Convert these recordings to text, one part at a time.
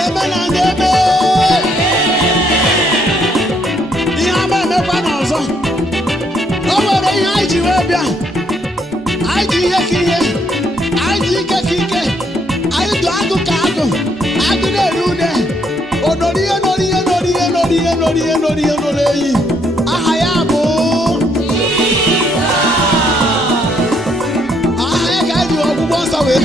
Amen and amen. Ihe ama emekwa n'ọzọ. O nwere ihe anyị ji wee bịa. Anyị ji ihe ka ihe. Anyị ji ike ka ike. Anyị dụ agụ ka agụ. Agụ na-eri une. Onori ihe nori ihe nori ihe nori ihe nori ihe nori ihe nori eyi. Aha ya bụ aha ya ka anyị ji ọgwụgwọ nsọ wee.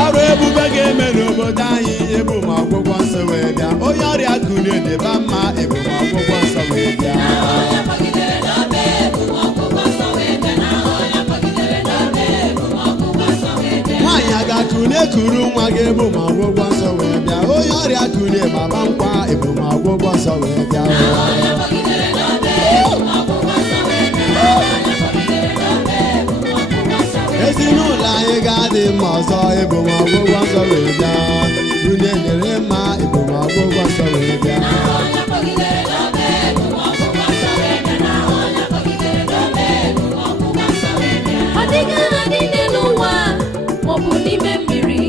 Ọrụ ebube ga-eme n'obodo anyị ebu ma ọgwụgwọ nsọ wee bịa. Onye ọrịa kụrụ edeba mma ebu ma ọgwụgwọ nsọ wee bịa. Nwaanyị a ga-akụne kuru nwa ga-ebu ma ọgwụgwọ nsọ wee bịa. Onye ọrịa kụrụ baba nkwa ebu ma ọgwụgwọ nsọ wee bịa. Ezinụlọ anyị ga-adị mma ọzọ ebu ma ọgwụgwọ nsọ wee bịa. Unu enyere mma ebu ma ọgwụgwọ nsọ wee bịa. Ọ dịghị aha niile n'ụwa maọbụ n'ime mmiri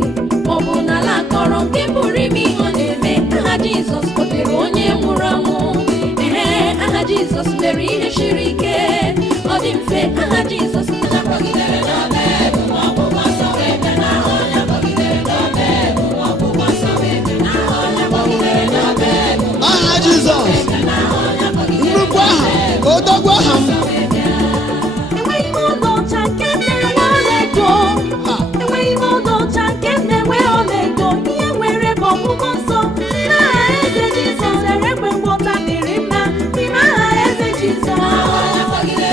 maọbụ n'ala akọrọ nke pụrụ ime ihe ọ na-eme. Aha Jizọs kpọtere onye nwụrụ anwụ. Aha Jizọs mere ihe siri ike. Ọ dị mfe. Aha Jizọs Aha Jizọs nnukwu aha odogwu aha m. enweghị ụlọ ọcha nke na-enwe ọlaedo. Enweghị ụlọ ọcha nke na-enwe ọlaedo. Ihe nwere bụ ọgwụgwọ nsọ. N'aha eze Jizọs erekwe ngwọta dịrị mma. N'ime aha eze Jizọs.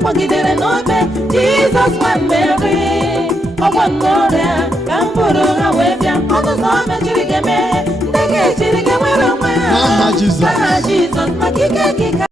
Kpọgidere n'obe Jizọs nwa Meri ọgwọ n'ọrịa ka m bụrụ ha wee bịa. Ọnụ ụzọ mechiri ga-emeghe ndị ga-echiri ga-enwere onwe ha. Aha Jizọs maka ike